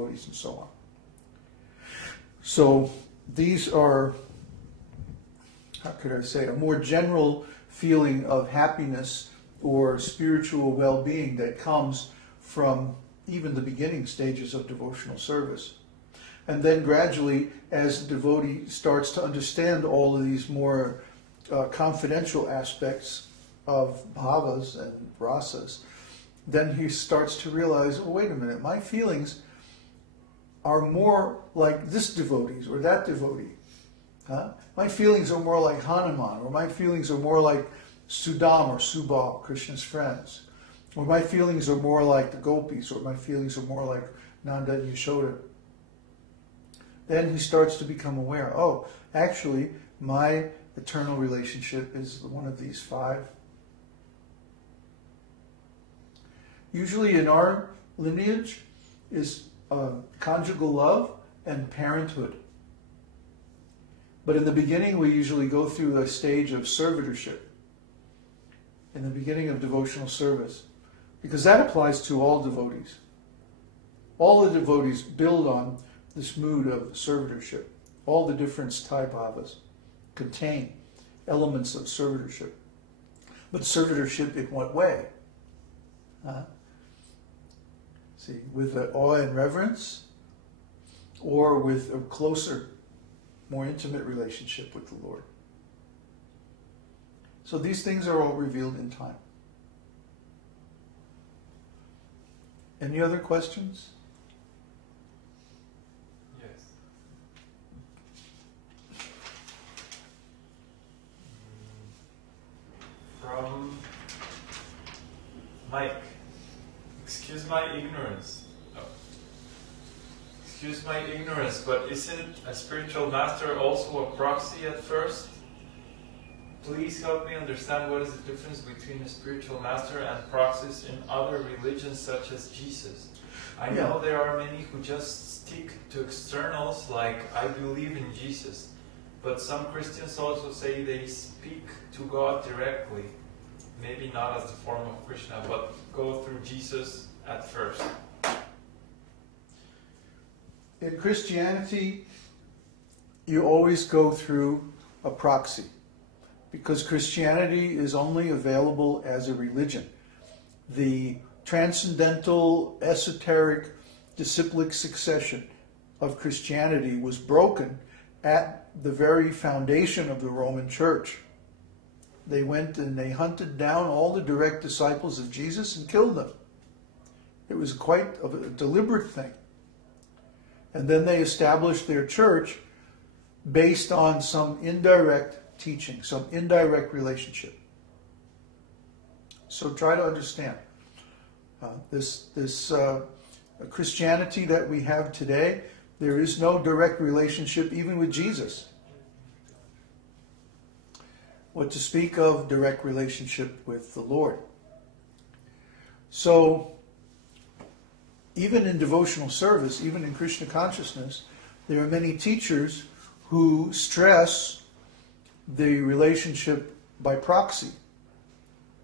devotees, and so on. So these are, how could I say, a more general feeling of happiness or spiritual well-being that comes from even the beginning stages of devotional service. And then gradually, as the devotee starts to understand all of these more confidential aspects of bhavas and rasas, then he starts to realize, oh, wait a minute, my feelings are more like this devotee's or that devotee. My feelings are more like Hanuman, or my feelings are more like Sudam or Subal, Krishna's friends. Or my feelings are more like the gopis, or my feelings are more like Nanda and Yashoda. Then he starts to become aware, oh, actually, my eternal relationship is one of these five. Usually in our lineage is conjugal love and parenthood. But in the beginning we usually go through a stage of servitorship in the beginning of devotional service, because that applies to all devotees. All the devotees build on this mood of servitorship. All the different Sthāyi-bhāvas contain elements of servitorship. But servitorship in what way? See, with awe and reverence, or with a closer, more intimate relationship with the Lord. So these things are all revealed in time. Any other questions? Yes. From Mike. Excuse my ignorance. Oh. Excuse my ignorance, but isn't a spiritual master also a proxy at first? Please help me understand what is the difference between a spiritual master and proxies in other religions such as Jesus. I know there are many who just stick to externals like I believe in Jesus, but some Christians also say they speak to God directly. Maybe not as the form of Krishna, but go through Jesus at first. In Christianity, you always go through a proxy, because Christianity is only available as a religion. The transcendental, esoteric, disciplic succession of Christianity was broken at the very foundation of the Roman Church. They went and they hunted down all the direct disciples of Jesus and killed them. It was quite a deliberate thing. And then they established their church based on some indirect teaching, some indirect relationship. So try to understand. This Christianity that we have today, there is no direct relationship even with Jesus. What to speak of direct relationship with the Lord. So, even in devotional service, even in Krishna consciousness, there are many teachers who stress the relationship by proxy.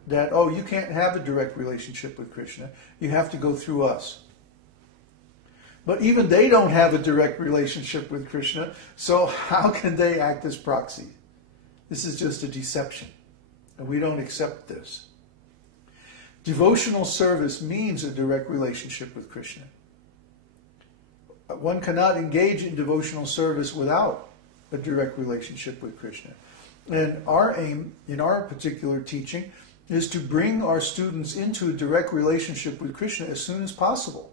That, oh, you can't have a direct relationship with Krishna. You have to go through us. But even they don't have a direct relationship with Krishna, so how can they act as proxy? This is just a deception, and we don't accept this. Devotional service means a direct relationship with Krishna. One cannot engage in devotional service without a direct relationship with Krishna. And our aim in our particular teaching is to bring our students into a direct relationship with Krishna as soon as possible.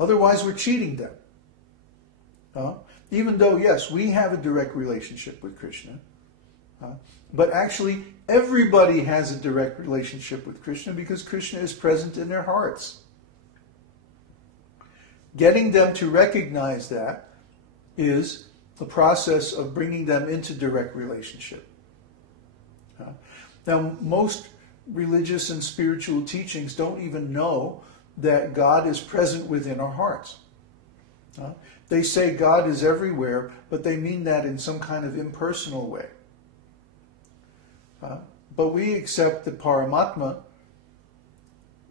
Otherwise, we're cheating them. Even though, yes, we have a direct relationship with Krishna, but actually everybody has a direct relationship with Krishna because Krishna is present in their hearts. Getting them to recognize that is the process of bringing them into direct relationship. Now, most religious and spiritual teachings don't even know that God is present within our hearts. They say God is everywhere, but they mean that in some kind of impersonal way. But we accept that Paramatma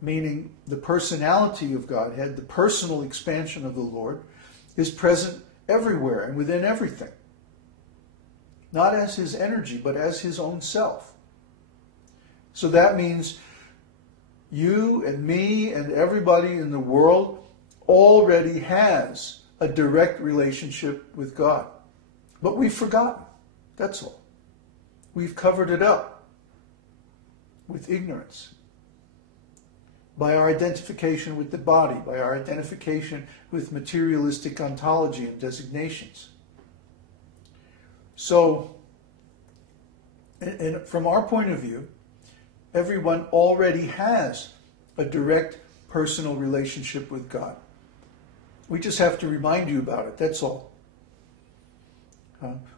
meaning the personality of Godhead, the personal expansion of the Lord, is present everywhere and within everything. Not as his energy, but as his own self. So that means you and me and everybody in the world already has a direct relationship with God. But we've forgotten. That's all. We've covered it up with ignorance. By our identification with the body, by our identification with materialistic ontology and designations. So, and from our point of view, everyone already has a direct personal relationship with God. We just have to remind you about it, that's all.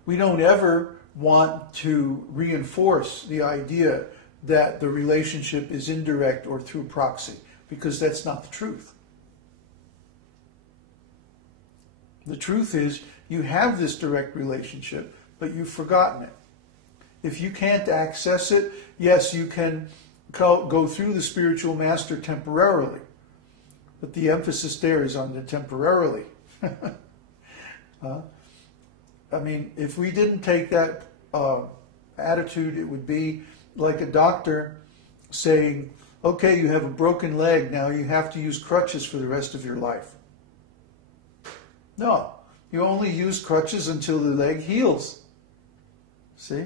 We don't ever want to reinforce the idea that the relationship is indirect or through proxy, because that's not the truth. The truth is, you have this direct relationship, but you've forgotten it. If you can't access it, yes, you can go through the spiritual master temporarily, but the emphasis there is on the temporarily. I mean, if we didn't take that attitude, it would be like a doctor saying, okay, you have a broken leg, now you have to use crutches for the rest of your life. No, you only use crutches until the leg heals. See?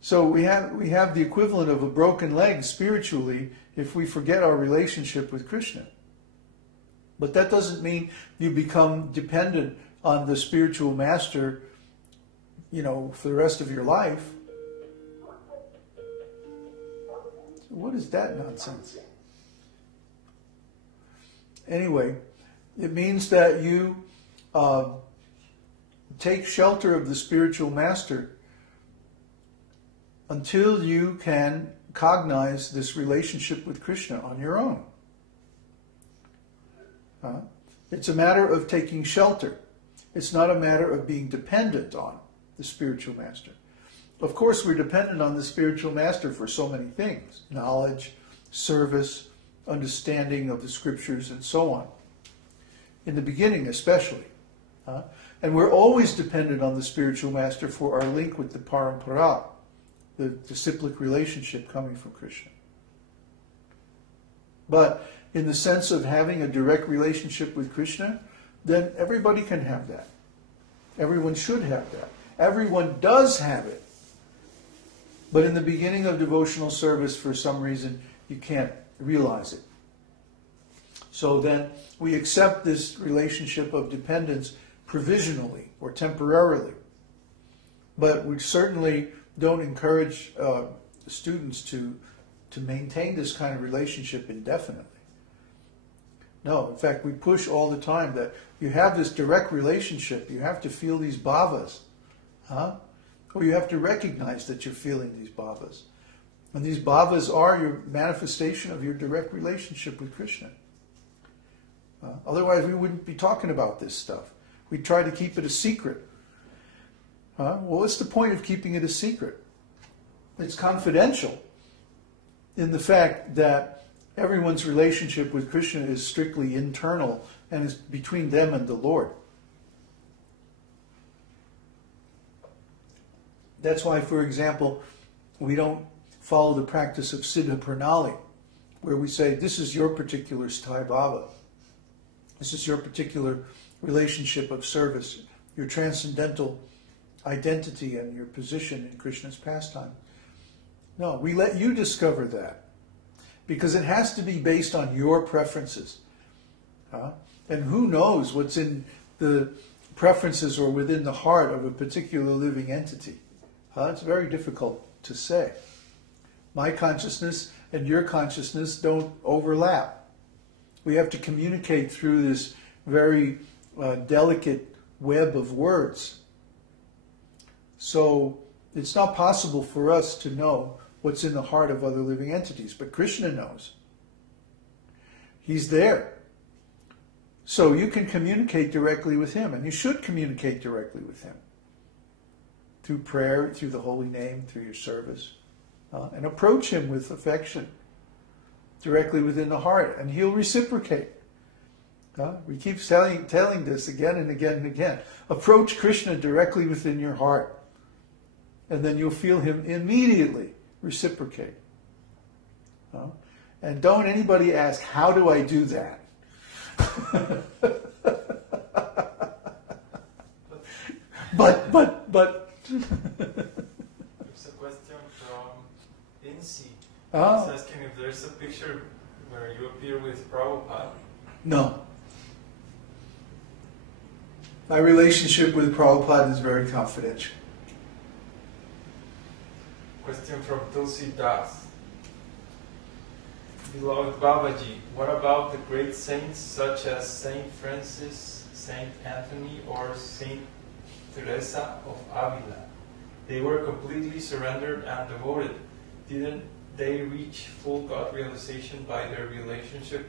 So we have the equivalent of a broken leg spiritually if we forget our relationship with Krishna. But that doesn't mean you become dependent on the spiritual master, for the rest of your life. So what is that nonsense? Anyway, it means that you take shelter of the spiritual master until you can cognize this relationship with Krishna on your own. It's a matter of taking shelter. It's not a matter of being dependent on the spiritual master. Of course, we're dependent on the spiritual master for so many things. Knowledge, service, understanding of the scriptures, and so on. In the beginning especially. And we're always dependent on the spiritual master for our link with the parampara, the disciplic relationship coming from Krishna. But in the sense of having a direct relationship with Krishna, then everybody can have that. Everyone should have that. Everyone does have it. But in the beginning of devotional service, for some reason, you can't realize it. So then we accept this relationship of dependence provisionally or temporarily. But we certainly don't encourage students to maintain this kind of relationship indefinitely. No, in fact, we push all the time that you have this direct relationship. You have to feel these bhavas. Or you have to recognize that you're feeling these bhavas. And these bhavas are your manifestation of your direct relationship with Krishna. Otherwise, we wouldn't be talking about this stuff. We try to keep it a secret. Well, what's the point of keeping it a secret? It's confidential in the fact that everyone's relationship with Krishna is strictly internal and is between them and the Lord. That's why, for example, we don't follow the practice of Siddha Pranali, where we say, this is your particular Sthāyi-bhāva. This is your particular relationship of service, your transcendental identity and your position in Krishna's pastime. No, we let you discover that, because it has to be based on your preferences. And who knows what's in the preferences or within the heart of a particular living entity. It's very difficult to say. My consciousness and your consciousness don't overlap. We have to communicate through this very delicate web of words. So it's not possible for us to know what's in the heart of other living entities, but Krishna knows. He's there. So you can communicate directly with him, and you should communicate directly with him. Through prayer, through the holy name, through your service. And approach him with affection. directly within the heart, and He'll reciprocate. We keep telling this again and again and again. Approach Krishna directly within your heart, and then you'll feel Him immediately reciprocate. And don't anybody ask, how do I do that? But. There's a question from Insi. Oh. He's asking if there's a picture where you appear with Prabhupada. No. My relationship with Prabhupada is very confidential. Question from Tulsi Das. Beloved Babaji, what about the great saints such as Saint Francis, Saint Anthony, or Saint Teresa of Avila? They were completely surrendered and devoted. Didn't they reach full God realization by their relationship